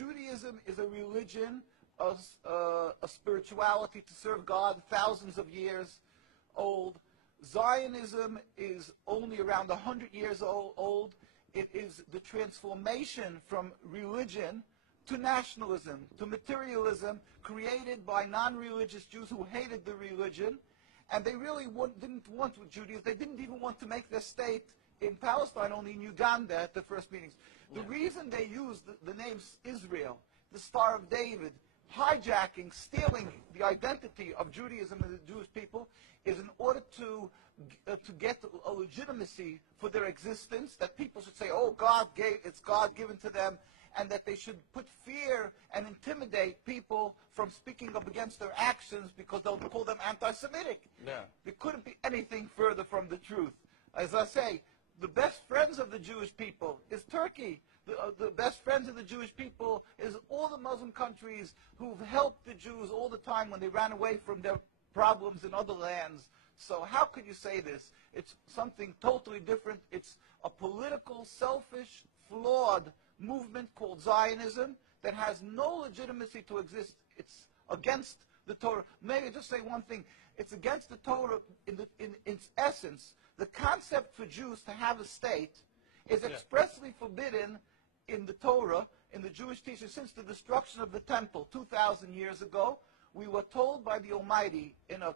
Judaism is a religion, a spirituality to serve God, thousands of years old. Zionism is only around 100 years old. It is the transformation from religion to nationalism, to materialism, created by non-religious Jews who hated the religion, and they really didn't want Judaism. They didn't even want to make their state in Palestine, only in Uganda at the first meetings. The reason they used the name Israel, the Star of David, hijacking, stealing the identity of Judaism and the Jewish people, is in order to get a legitimacy for their existence, that people should say, oh, it's God given to them, and that they should put fear and intimidate people from speaking up against their actions because they'll call them anti-Semitic. Yeah. There couldn't be anything further from the truth. As I say, the best friends of the Jewish people is Turkey. The best friends of the Jewish people is all the Muslim countries who've helped the Jews all the time when they ran away from their problems in other lands. So how could you say this? It's something totally different. It's a political, selfish, flawed movement called Zionism that has no legitimacy to exist. It's against the Torah. Maybe just say one thing. It's against the Torah in its essence. The concept for Jews to have a state is expressly forbidden in the Torah, in the Jewish teaching, since the destruction of the temple 2,000 years ago. We were told by the Almighty in a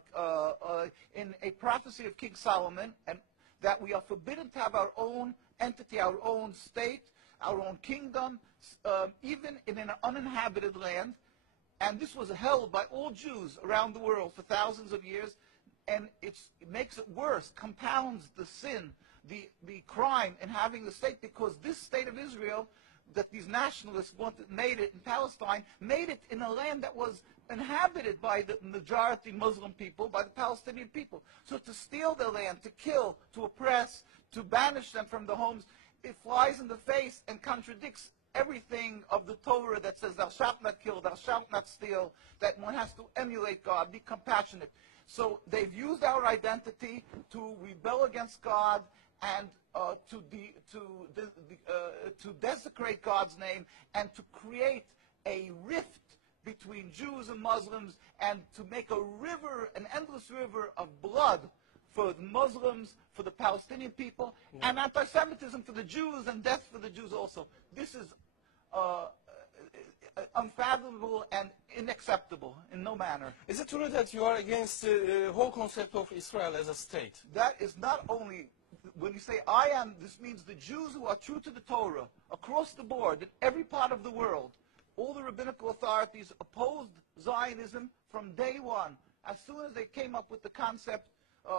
prophecy of King Solomon and that we are forbidden to have our own entity, our own state, our own kingdom, even in an uninhabited land. And this was held by all Jews around the world for thousands of years. And it makes it worse, compounds the sin, the crime in having the state, because this state of Israel that these nationalists made it in Palestine, made it in a land that was inhabited by the majority Muslim people, by the Palestinian people. So to steal their land, to kill, to oppress, to banish them from the homes, it flies in the face and contradicts everything of the Torah that says thou shalt not kill, thou shalt not steal, that one has to emulate God, be compassionate. So they've used our identity to rebel against God and to desecrate God's name and to create a rift between Jews and Muslims and to make a river, an endless river of blood for the Muslims, for the Palestinian people, and anti-Semitism for the Jews and death for the Jews also. This is unfathomable and unacceptable in no manner. Is it true that you are against the whole concept of Israel as a state? That is not only, when you say I am, this means the Jews who are true to the Torah, across the board, in every part of the world, all the rabbinical authorities opposed Zionism from day one. As soon as they came up with the concept,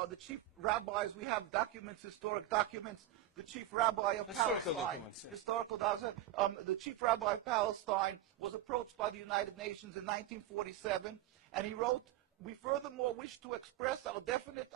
the chief rabbis, we have documents, historic documents, the chief rabbi of Palestine, the chief rabbi of Palestine was approached by the United Nations in 1947, and he wrote, "We furthermore wish to express our definite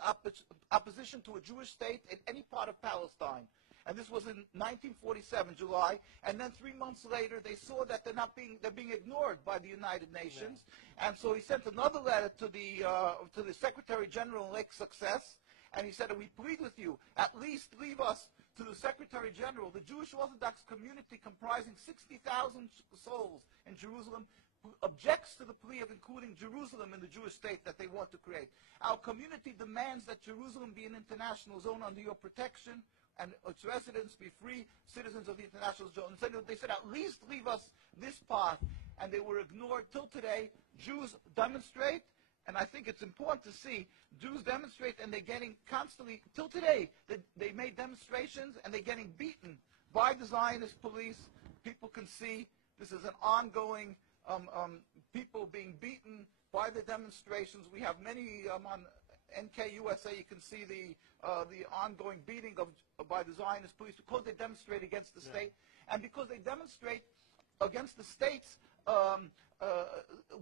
opposition to a Jewish state in any part of Palestine." And this was in 1947, July. And then 3 months later, they saw that they're being ignored by the United Nations. Yeah. And so he sent another letter to the Secretary General in Lake Success, and he said, "We plead with you, at least leave us to the Secretary General, the Jewish Orthodox community comprising 60,000 souls in Jerusalem, who objects to the plea of including Jerusalem in the Jewish state that they want to create. Our community demands that Jerusalem be an international zone under your protection, and its residents be free citizens of the international zone." And they said, at least leave us this path. And they were ignored till today. Jews demonstrate, and I think it's important to see, Jews demonstrate, and they're getting constantly, till today, they made demonstrations, and they're getting beaten by the Zionist police. People can see this is an ongoing, people being beaten by the demonstrations. We have many on NKUSA, you can see the ongoing beating by the Zionist police because they demonstrate against the state, and because they demonstrate against the states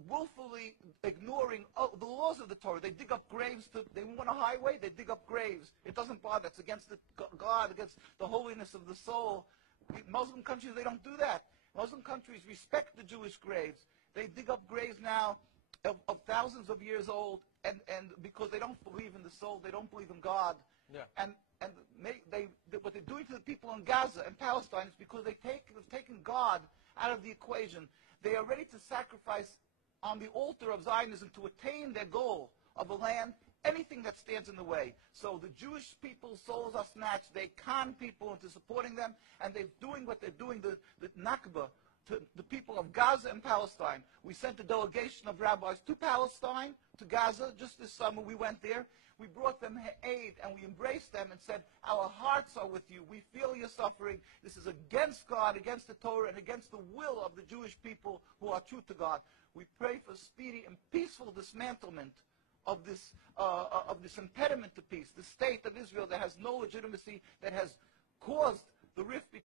willfully ignoring the laws of the Torah. They dig up graves. They want a highway, they dig up graves. It doesn't bother. It's against God, against the holiness of the soul. Muslim countries, they don't do that. Muslim countries respect the Jewish graves. They dig up graves now of thousands of years old, and because they don't believe in the soul, they don't believe in God, Yeah. And what they're doing to the people in Gaza and Palestine is because they've taken God out of the equation. They are ready to sacrifice on the altar of Zionism to attain their goal of a land, anything that stands in the way. So the Jewish people's souls are snatched. They con people into supporting them, and they're doing what they're doing, the Nakba, to the people of Gaza and Palestine. We sent a delegation of rabbis to Palestine, to Gaza. Just this summer we went there. We brought them aid, and we embraced them and said, our hearts are with you. We feel your suffering. This is against God, against the Torah, and against the will of the Jewish people who are true to God. We pray for speedy and peaceful dismantlement of this impediment to peace, the state of Israel that has no legitimacy, that has caused the rift between